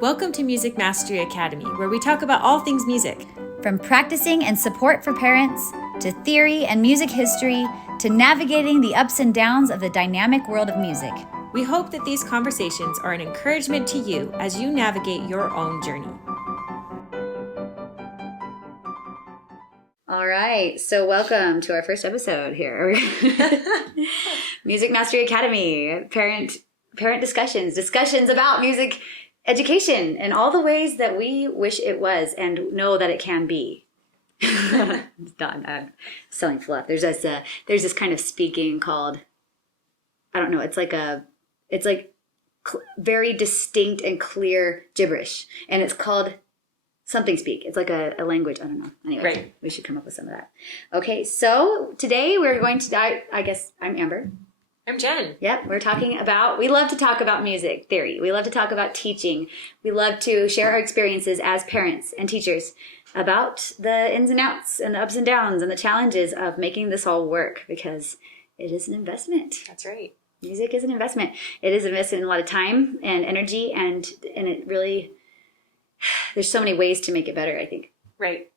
Welcome to Music Mastery Academy, where we talk about all things music. From practicing and support for parents, to theory and music history, to navigating the ups and downs of the dynamic world of music. We hope that these conversations are an encouragement to you as you navigate your own journey. All right, so welcome to our first episode here. Music Mastery Academy, parent discussions about music education and all the ways that we wish it was and know that it can be. I'm selling fluff. There's this kind of speaking called, I don't know, it's like very distinct and clear gibberish, and it's called something speak. It's like a language. I don't know. Anyway, right. We should come up with some of that. Okay, so today we're going to I guess I'm Amber. I'm Jen. Yep, we love to talk about music theory. We love to talk about teaching. We love to share our experiences as parents and teachers about the ins and outs and the ups and downs and the challenges of making this all work, because it is an investment. That's right. Music is an investment. It is invested in a lot of time and energy, and it really, there's so many ways to make it better, I think. Right.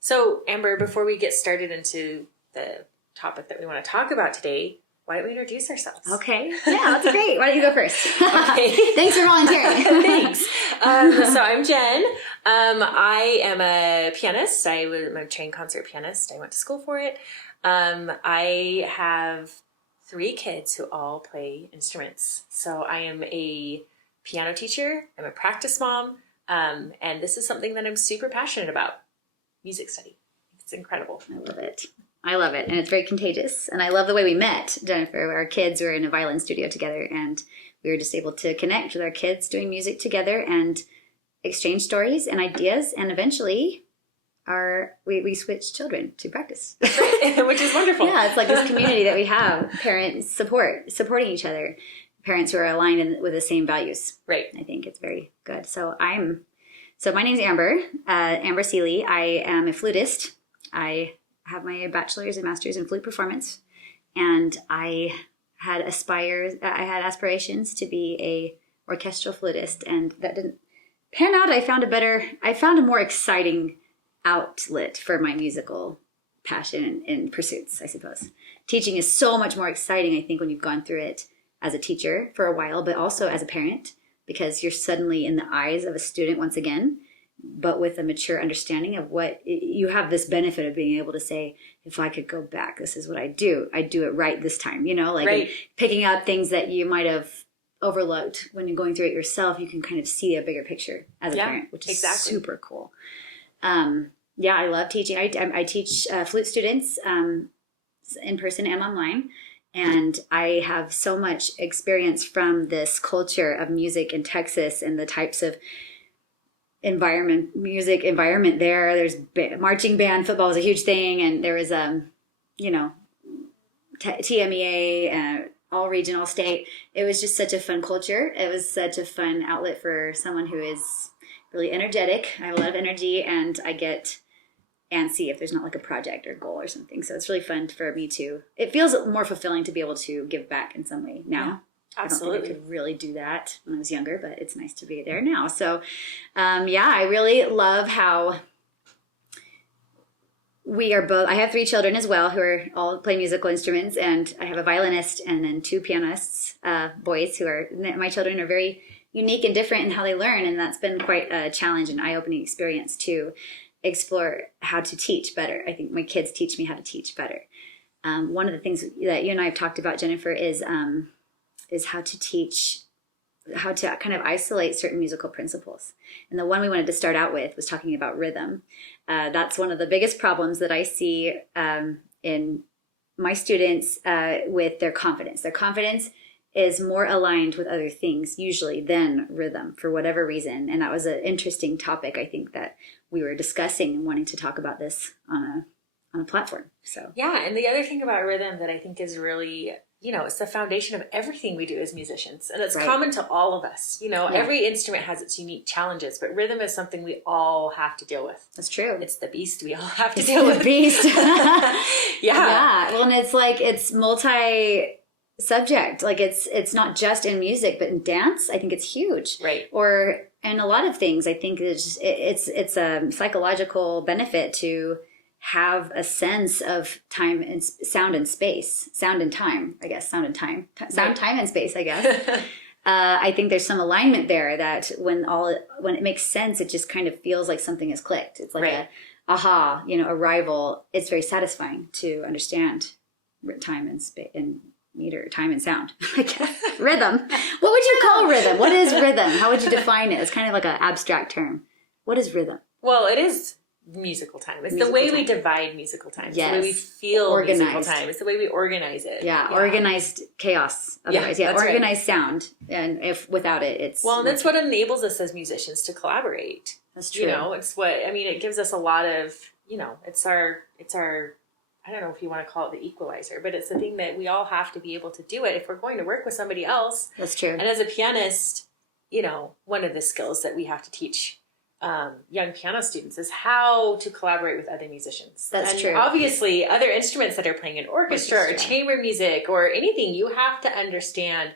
So, Amber, before we get started into the topic that we want to talk about today, why don't we introduce ourselves? Okay. Yeah, that's great. Why don't you go first? Okay. Thanks for volunteering. Thanks. So I'm Jen. I am a pianist. I'm a trained concert pianist. I went to school for it. I have 3 kids who all play instruments. So I am a piano teacher. I'm a practice mom. And this is something that I'm super passionate about. Music study. It's incredible. I love it. And it's very contagious. And I love the way we met, Jennifer. Our kids were in a violin studio together, and we were just able to connect with our kids doing music together and exchange stories and ideas. And eventually we switched children to practice. Which is wonderful. Yeah, it's like this community that we have, parents supporting each other, parents who are aligned with the same values. Right. I think it's very good. So my name's Amber, Amber Seeley. I am a flutist. I have my bachelor's and master's in flute performance, and I had aspirations to be a orchestral flutist, and that didn't pan out. I found a more exciting outlet for my musical passion and pursuits, I suppose. Teaching is so much more exciting, I think, when you've gone through it as a teacher for a while, but also as a parent, because you're suddenly in the eyes of a student once again, but with a mature understanding of what you have, this benefit of being able to say, if I could go back, this is what I do it right this time, right. Picking up things that you might have overlooked when you're going through it yourself. You can kind of see a bigger picture as a parent, which is super cool. I love teaching. I teach flute students in person and online. And I have so much experience from this culture of music in Texas and the types of music environment there. There's marching band, football was a huge thing, and there was TMEA, all region, all state. It was just such a fun culture. It was such a fun outlet for someone who is really energetic. I have a lot of energy, and I get antsy if there's not like a project or goal or something. So it's really fun for me to. It feels more fulfilling to be able to give back in some way now. Yeah. Absolutely. I don't think I could really do that when I was younger, but it's nice to be there now. So, I really love how we are both. I have 3 children as well who are all play musical instruments, and I have a violinist and then 2 pianists, boys my children are very unique and different in how they learn, and that's been quite a challenge and eye-opening experience to explore how to teach better. I think my kids teach me how to teach better. One of the things that you and I have talked about, Jennifer, is how to kind of isolate certain musical principles. And the one we wanted to start out with was talking about rhythm. That's one of the biggest problems that I see in my students with their confidence. Their confidence is more aligned with other things usually than rhythm for whatever reason. And that was an interesting topic, I think, that we were discussing and wanting to talk about this on a platform. So yeah, and the other thing about rhythm that I think is really, it's the foundation of everything we do as musicians, and it's common to all of us. Every instrument has its unique challenges, but rhythm is something we all have to deal with. That's true. It's the beast we all have to deal with. The beast. Yeah. Well, and it's multi subject. Like it's not just in music, but in dance, I think it's huge. Right. Or And a lot of things, I think it's a psychological benefit to have a sense of time and sound and space, sound and time, I guess, sound and time, sound, time and space, I guess. I think there's some alignment there that when it makes sense, it just kind of feels like something has clicked. It's like a aha, arrival. It's very satisfying to understand time and space and meter, time and sound. I guess. Rhythm. What would you call rhythm? What is rhythm? How would you define it? It's kind of like an abstract term. What is rhythm? Well, it is musical time. It's the way we divide musical time. It's the way we feel musical time. It's the way we organize it. Yeah. Organized chaos. Otherwise, organized sound. And if without it, it's... Well, and that's what enables us as musicians to collaborate. That's true. It gives us a lot of, it's our, I don't know if you want to call it the equalizer, but it's the thing that we all have to be able to do it if we're going to work with somebody else. That's true. And as a pianist, one of the skills that we have to teach young piano students is how to collaborate with other musicians. That's true. Obviously, other instruments that are playing in orchestra or chamber music or anything, you have to understand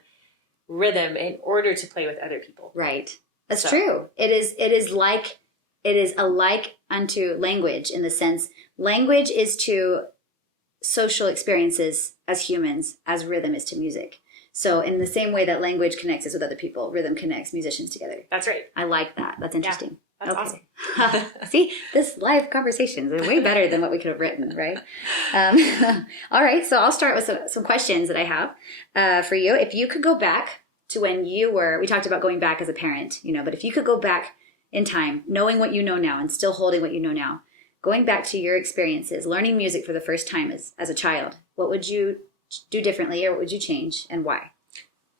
rhythm in order to play with other people. Right. That's true. It is alike unto language in the sense language is to social experiences as humans as rhythm is to music. So in the same way that language connects us with other people, rhythm connects musicians together. That's right. I like that. That's interesting. Yeah, that's awesome. See, this live conversation is way better than what we could have written, right? All right, so I'll start with some questions that I have for you. If you could go back to when we talked about going back as a parent, but if you could go back in time, knowing what you know now and still holding what you know now, going back to your experiences, learning music for the first time as a child, what would you do differently or what would you change and why?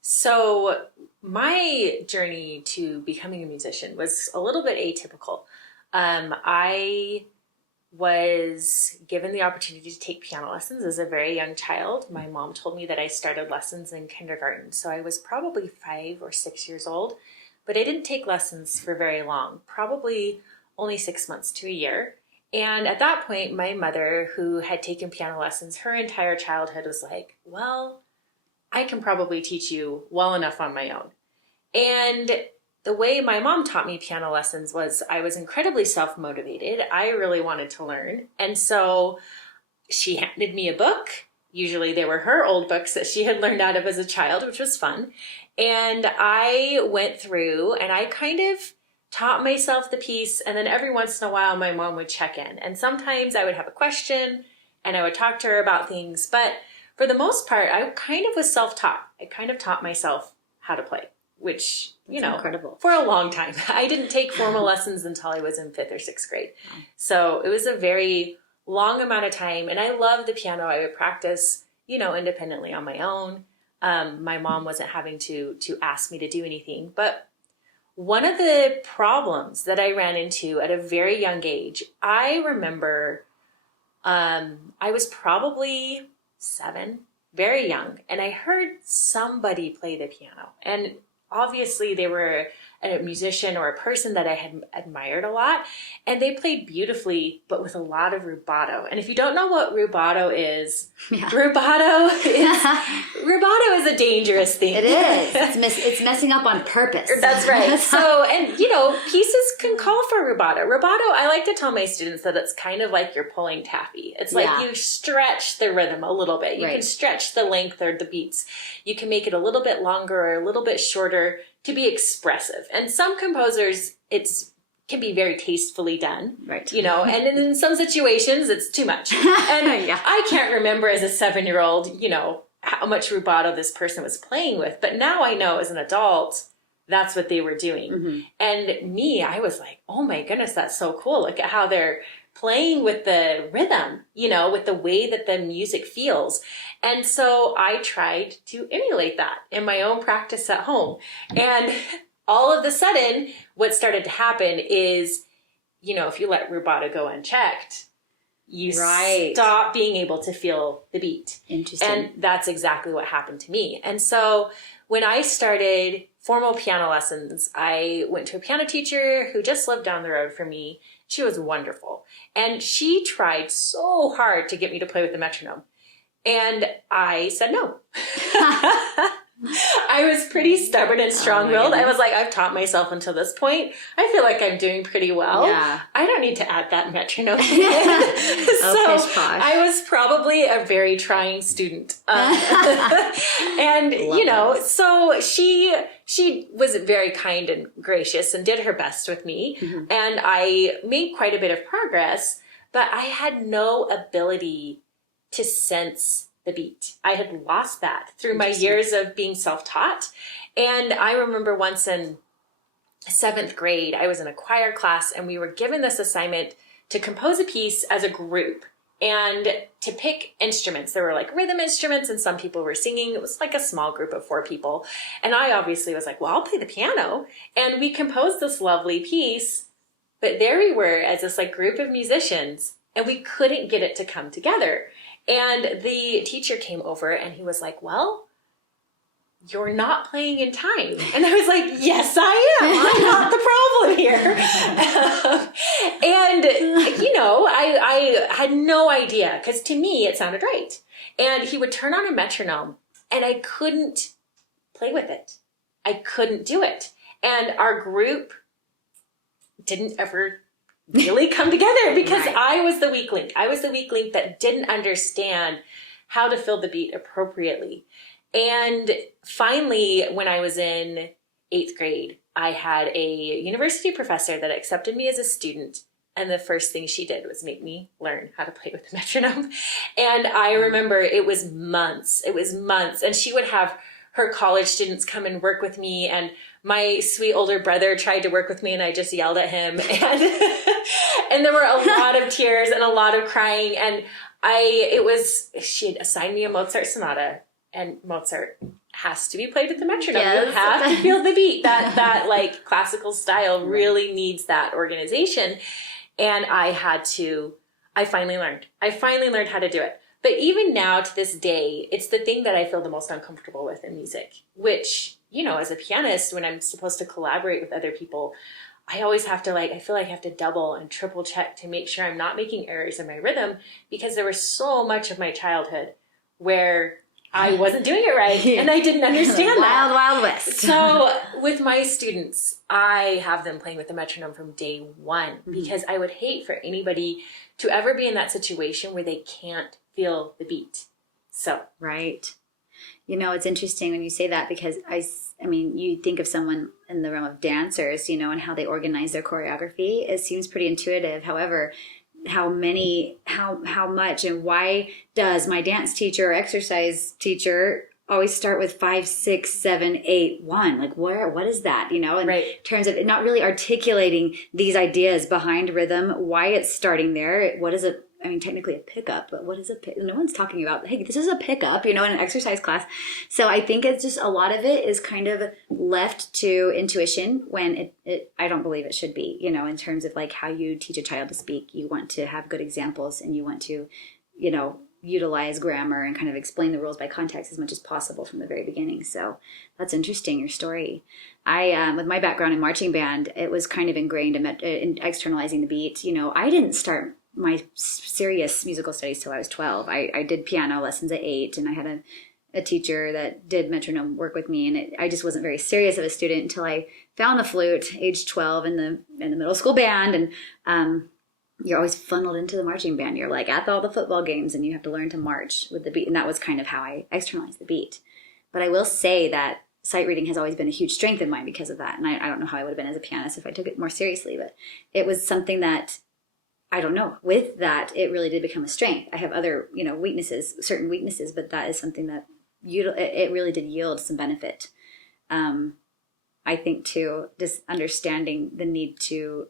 So my journey to becoming a musician was a little bit atypical. I was given the opportunity to take piano lessons as a very young child. My mom told me that I started lessons in kindergarten, so I was probably 5 or 6 years old, but I didn't take lessons for very long, probably only 6 months to a year. And at that point, my mother, who had taken piano lessons her entire childhood, was like, well, I can probably teach you well enough on my own. And the way my mom taught me piano lessons was I was incredibly self-motivated. I really wanted to learn. And so she handed me a book. Usually they were her old books that she had learned out of as a child, which was fun. And I went through and I kind of taught myself the piece. And then every once in a while, my mom would check in. And sometimes I would have a question and I would talk to her about things. But for the most part, I kind of was self-taught. I kind of taught myself how to play, which, incredible. For a long time. I didn't take formal lessons until I was in 5th or 6th grade. So it was a very long amount of time. And I loved the piano. I would practice, independently on my own. My mom wasn't having to ask me to do anything. But one of the problems that I ran into at a very young age, I remember I was probably 7, very young, and I heard somebody play the piano. And obviously they were a musician or a person that I had admired a lot, and they played beautifully, but with a lot of rubato. And if you don't know what rubato is, rubato is a dangerous thing. It is. It's messing up on purpose. That's right. So, and pieces can call for rubato. Rubato, I like to tell my students that it's kind of like you're pulling taffy. It's like you stretch the rhythm a little bit. You can stretch the length or the beats. You can make it a little bit longer or a little bit shorter to be expressive. And some composers, can be very tastefully done, right? And in some situations it's too much. And I can't remember as a 7-year-old, how much rubato this person was playing with. But now I know as an adult, that's what they were doing. Mm-hmm. And me, I was like, oh my goodness, that's so cool. Look at how they're playing with the rhythm, with the way that the music feels. And so I tried to emulate that in my own practice at home. And all of a sudden, what started to happen is, if you let rubato go unchecked, you stop being able to feel the beat. Interesting. And that's exactly what happened to me. And so when I started formal piano lessons, I went to a piano teacher who just lived down the road from me. She was wonderful. And she tried so hard to get me to play with the metronome. And I said no. I was pretty stubborn and strong-willed. I goodness. was like, I've taught myself until this point. I feel like I'm doing pretty well. Yeah. I don't need to add that metronome. So pish posh. I was probably a very trying student. And, you know, so she was very kind and gracious and did her best with me. Mm-hmm. And I made quite a bit of progress, but I had no ability to sense the beat. I had lost that through my years of being self-taught. And I remember once in 7th grade, I was in a choir class and we were given this assignment to compose a piece as a group and to pick instruments. There were like rhythm instruments and some people were singing. It was like a small group of 4 people. And I obviously was like, well, I'll play the piano. And we composed this lovely piece, but there we were as this like group of musicians and we couldn't get it to come together. And the teacher came over and he was like, well, you're not playing in time. And I was like, yes, I am. I'm not the problem here. And, you know, I had no idea because to me it sounded right. And he would turn on a metronome and I couldn't play with it. I couldn't do it. And our group didn't ever really come together because Right. I was the weak link. I was the weak link that didn't understand how to fill the beat appropriately. And finally, when I was in 8th grade, I had a university professor that accepted me as a student. And the first thing she did was make me learn how to play with the metronome. And I remember it was months. And she would have her college students come and work with me. And my sweet older brother tried to work with me and I just yelled at him. And there were a lot of tears and a lot of crying. And she had assigned me a Mozart sonata. And Mozart has to be played with the metronome. Yes. You have to feel the beat. That like classical style really needs that organization. And I finally learned. I finally learned how to do it. But even now to this day, it's the thing that I feel the most uncomfortable with in music, which, you know, as a pianist, when I'm supposed to collaborate with other people, I always have to I feel like I have to double and triple check to make sure I'm not making errors in my rhythm because there was so much of my childhood where I wasn't doing it right and I didn't understand that. Wild West. So with my students, I have them playing with the metronome from day one because I would hate for anybody to ever be in that situation where they can't feel the beat. So. Right. You know, it's interesting when you say that because I mean, you think of someone in the realm of dancers, you know, and how they organize their choreography. It seems pretty intuitive. However, how much and why does my dance teacher or exercise teacher always start with 5, 6, 7, 8, 1? Like what is that? You know, in terms of not really articulating these ideas behind rhythm, why it's starting there. What is it? I mean, technically a pickup, but what is a pick? No one's talking about, hey, this is a pickup, you know, in an exercise class. So I think it's just a lot of it is kind of left to intuition when I don't believe it should be, you know, in terms of like how you teach a child to speak. You want to have good examples and you want to, you know, utilize grammar and kind of explain the rules by context as much as possible from the very beginning. So that's interesting, your story. I, with my background in marching band, it was kind of ingrained in externalizing the beat. You know, I didn't start my serious musical studies till I was 12. I did piano lessons at 8 and I had a teacher that did metronome work with me, and I just wasn't very serious of a student until I found the flute age 12 in the middle school band. And you're always funneled into the marching band. You're like at all the football games and you have to learn to march with the beat, and that was kind of how I externalized the beat. But I will say that sight reading has always been a huge strength of mine because of that, and I don't know how I would have been as a pianist if I took it more seriously, but it was something that I don't know. With that, it really did become a strength. I have other, you know, certain weaknesses, but that is something that it really did yield some benefit. I think too, just understanding the need to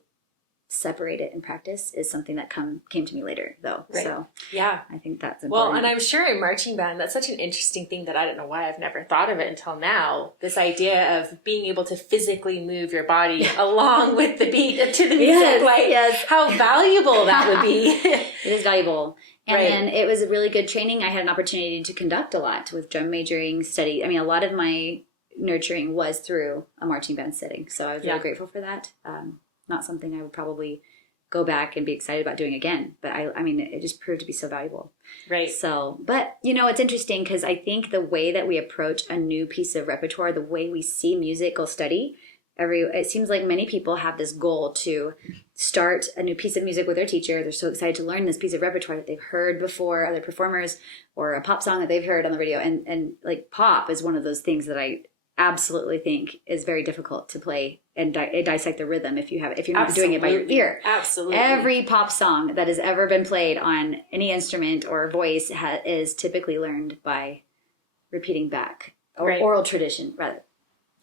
separate it in practice is something that came to me later, though. Right. So yeah, I think that's important. Well, important. and I'm sure in marching band, that's such an interesting thing that I don't know why I've never thought of it until now. This idea of being able to physically move your body along with the beat to the music, how valuable that would be. It is valuable. And Right. then it was a really good training. I had an opportunity to conduct a lot with drum majoring, study. I mean, a lot of my nurturing was through a marching band setting. So I was really grateful for that. Not something I would probably go back and be excited about doing again. But I mean, it just proved to be so valuable. Right. So, but it's interesting because I think the way that we approach a new piece of repertoire, the way we see musical study, it seems like many people have this goal to start a new piece of music with their teacher. They're so excited to learn this piece of repertoire that they've heard before other performers, or a pop song that they've heard on the radio. And like pop is one of those things that I absolutely think is very difficult to play and dissect the rhythm if you're not doing it by your ear. Absolutely. Every pop song that has ever been played on any instrument or voice is typically learned by repeating back, or right. oral tradition rather.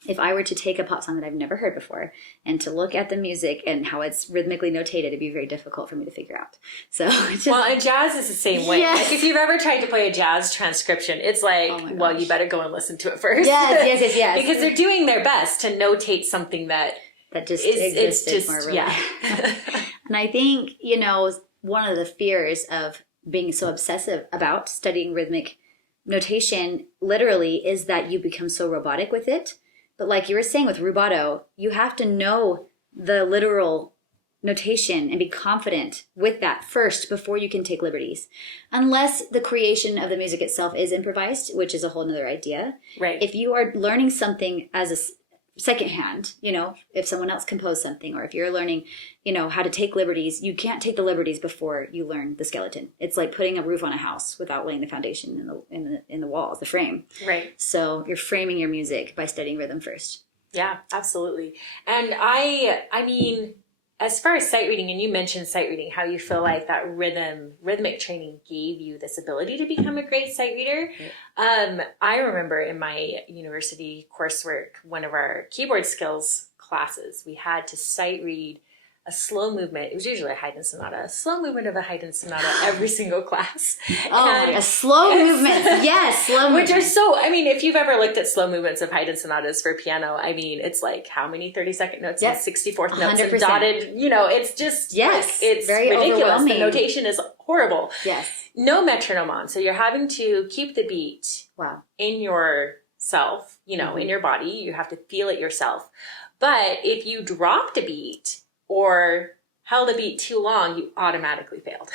If I were to take a pop song that I've never heard before and to look at the music and how it's rhythmically notated, it'd be very difficult for me to figure out. So, well, and jazz is the same way. Yes. Like if you've ever tried to play a jazz transcription, it's like, well, you better go and listen to it first. Yes. Because they're doing their best to notate something that just existed more really. Yeah. And I think, one of the fears of being so obsessive about studying rhythmic notation literally is that you become so robotic with it. But like you were saying with rubato, you have to know the literal notation and be confident with that first before you can take liberties. Unless the creation of the music itself is improvised, which is a whole nother idea. Right. If you are learning something as a secondhand, if someone else composed something, or if you're learning, how to take liberties, you can't take the liberties before you learn the skeleton. It's like putting a roof on a house without laying the foundation in the walls, the frame. Right. So you're framing your music by studying rhythm first. Yeah, absolutely. And I mean, as far as sight reading, and you mentioned sight reading, how you feel like that rhythmic training gave you this ability to become a great sight reader. I remember in my university coursework, one of our keyboard skills classes, we had to sight read a slow movement. It was usually a Haydn sonata, a slow movement of a Haydn sonata every single class. A slow movement. Yes, slow movements. Which are so, if you've ever looked at slow movements of Haydn sonatas for piano, it's like how many 30-second notes and 64th notes 100%. and dotted, it's just, it's very ridiculous. The notation is horrible. Yes. No metronome on. So you're having to keep the beat in yourself, in your body. You have to feel it yourself. But if you dropped a beat or held a beat too long, you automatically failed.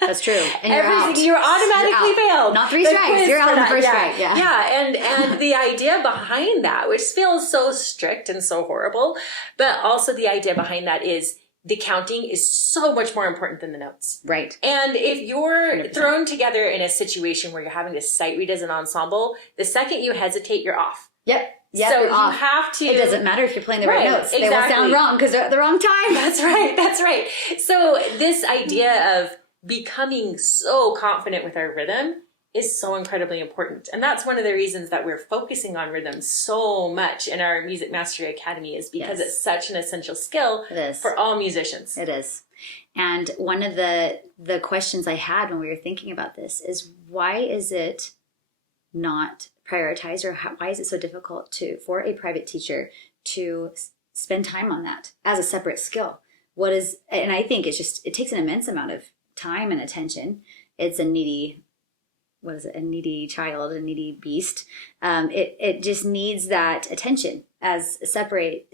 That's true. And you're automatically failed. Not 3 strikes. You're out on the first strike. Yeah. Yeah. And the idea behind that, which feels so strict and so horrible, but also the idea behind that is the counting is so much more important than the notes. Right. And if you're 100%. thrown together in a situation where you're having to sight read as an ensemble, the second you hesitate, you're off. Yep. So you have to. It doesn't matter if you're playing the right notes. Exactly. They will sound wrong because they're at the wrong time. That's right. So this idea of becoming so confident with our rhythm is so incredibly important. And that's one of the reasons that we're focusing on rhythm so much in our Music Mastery Academy, is because it's such an essential skill for all musicians. It is. And one of the questions I had when we were thinking about this is, why is it not prioritized, or why is it so difficult for a private teacher to spend time on that as a separate skill? And I think it takes an immense amount of time and attention. It's a needy child, a needy beast. It just needs that attention as separate.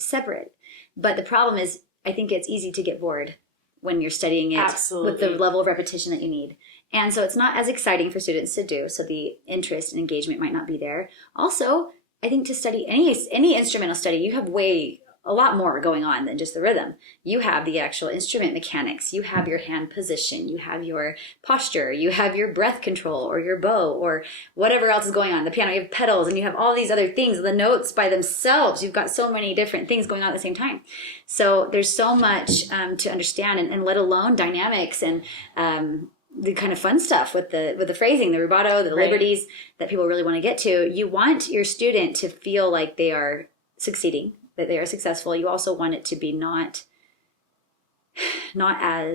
But the problem is, I think it's easy to get bored when you're studying it with the level of repetition that you need. And so it's not as exciting for students to do. So the interest and engagement might not be there. Also, I think to study any instrumental study, you have a lot more going on than just the rhythm. You have the actual instrument mechanics. You have your hand position. You have your posture. You have your breath control, or your bow, or whatever else is going on. The piano, you have pedals, and you have all these other things. The notes by themselves, you've got so many different things going on at the same time. So there's so much to understand, and let alone dynamics and the kind of fun stuff with the phrasing, the rubato, the liberties that people really want to get to. You want your student to feel like they are succeeding, that they are successful. You also want it to be not a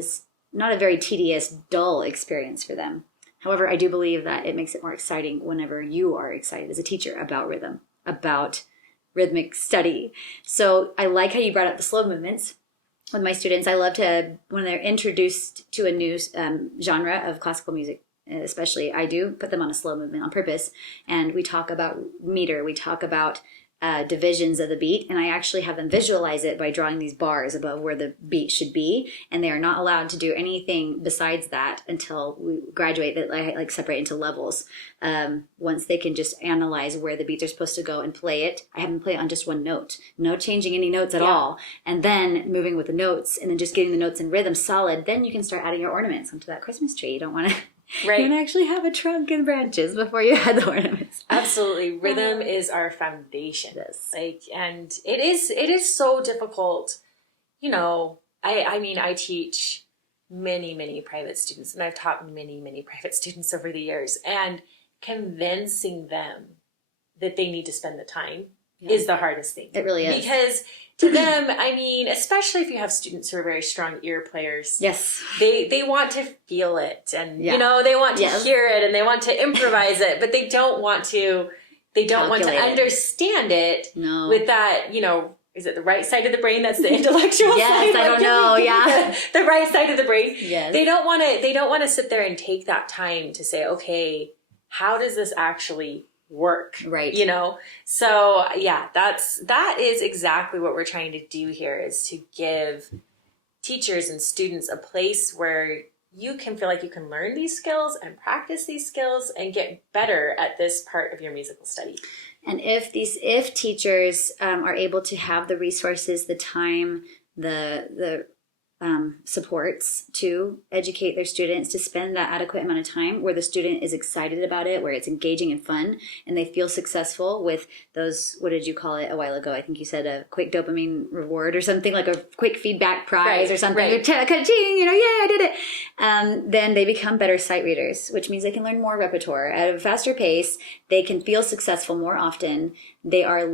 very tedious, dull experience for them. However, I do believe that it makes it more exciting whenever you are excited as a teacher about rhythm, about rhythmic study. So I like how you brought up the slow movements. With my students, I love to, when they're introduced to a new genre of classical music, especially, I do put them on a slow movement on purpose. And we talk about meter. We talk about divisions of the beat, and I actually have them visualize it by drawing these bars above where the beat should be, and they are not allowed to do anything besides that until we graduate. That I like separate into levels. Once they can just analyze where the beats are supposed to go and play it, I have them play it on just one note, no changing any notes at all, and then moving with the notes, and then just getting the notes in rhythm solid. Then you can start adding your ornaments onto that Christmas tree. You don't want to. Right. You can actually have a trunk and branches before you add the ornaments. Absolutely. Rhythm is our foundation. Yes. And it is so difficult. I mean, I teach many private students, and I've taught many private students over the years, and convincing them that they need to spend the time is the hardest thing. It really is. Because to them, I mean, especially if you have students who are very strong ear players. Yes. They want to feel it, and they want to hear it, and they want to improvise it, but they don't want to understand it with that, is it the right side of the brain? That's the intellectual side. Yes, I don't know. The right side of the brain. Yes. They don't want to sit there and take that time to say, okay, how does this actually work? Right. So that is exactly what we're trying to do here, is to give teachers and students a place where you can feel like you can learn these skills and practice these skills and get better at this part of your musical study. And if teachers are able to have the resources, the time, the supports to educate their students, to spend that adequate amount of time where the student is excited about it, where it's engaging and fun, and they feel successful with those, what did you call it a while ago? I think you said a quick dopamine reward or something, like a quick feedback prize or something. Right. Ka-ching, yay, I did it. Then they become better sight readers, which means they can learn more repertoire at a faster pace. They can feel successful more often. They're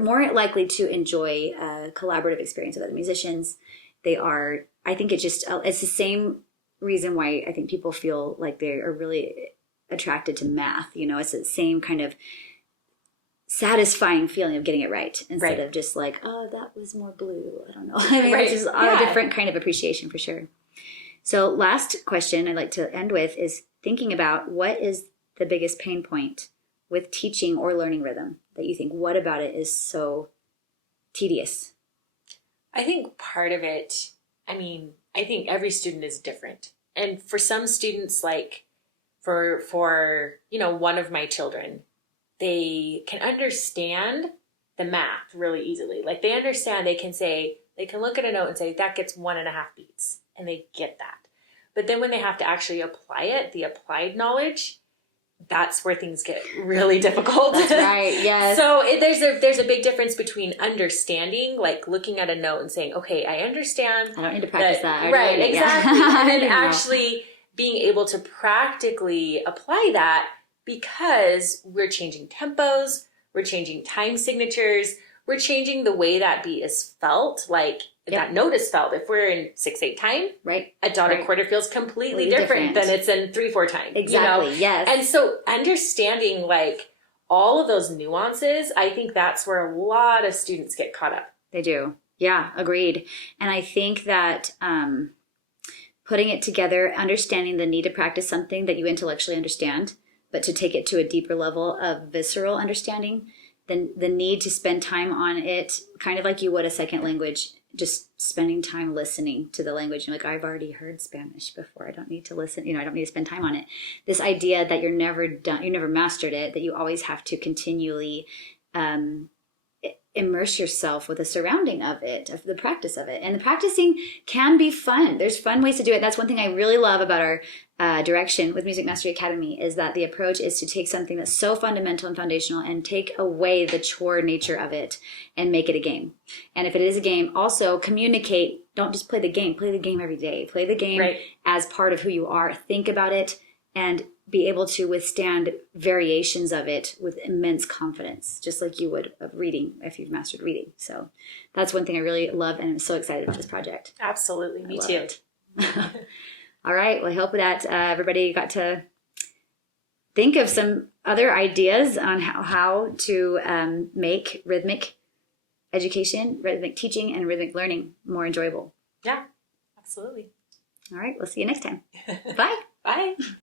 more likely to enjoy a collaborative experience with other musicians. I think it's the same reason why I think people feel like they are really attracted to math. It's the same kind of satisfying feeling of getting it right, instead of just like, oh, that was more blue. I don't know. It's just a different kind of appreciation for sure. So last question I'd like to end with is thinking about, what is the biggest pain point with teaching or learning rhythm that you think, what about it is so tedious? I think part of it, I think every student is different. And for some students, like for one of my children, they can understand the math really easily. Like they understand, they can look at a note and say, that gets 1.5 beats, and they get that. But then when they have to actually apply it, the applied knowledge, that's where things get really difficult. That's right, yes. So there's a big difference between understanding, like looking at a note and saying, okay, I understand. I don't need to practice that. Right, exactly. And then actually being able to practically apply that, because we're changing tempos, we're changing time signatures, we're changing the way that beat is felt, like that note is felt. If we're in 6/8 time, a dotted quarter feels completely different than it's in 3/4 time. Exactly, yes. And so understanding like all of those nuances, I think that's where a lot of students get caught up. They do. Yeah, agreed. And I think that putting it together, understanding the need to practice something that you intellectually understand, but to take it to a deeper level of visceral understanding, then the need to spend time on it, kind of like you would a second language, just spending time listening to the language. You're like, I've already heard Spanish before. I don't need to listen. I don't need to spend time on it. This idea that you're never mastered it, that you always have to continually immerse yourself with the surrounding of it, of the practice of it. And the practicing can be fun. There's fun ways to do it. That's one thing I really love about our direction with Music Mastery Academy, is that the approach is to take something that's so fundamental and foundational and take away the chore nature of it and make it a game. And if it is a game, also communicate. Don't just play the game. Play the game every day. Play the game as part of who you are. Think about it and be able to withstand variations of it with immense confidence, just like you would of reading if you've mastered reading. So that's one thing I really love, and I'm so excited about this project. Absolutely. Me too. All right. Well, I hope that everybody got to think of some other ideas on how to make rhythmic education, rhythmic teaching, and rhythmic learning more enjoyable. Yeah, absolutely. All right. We'll see you next time. Bye. Bye.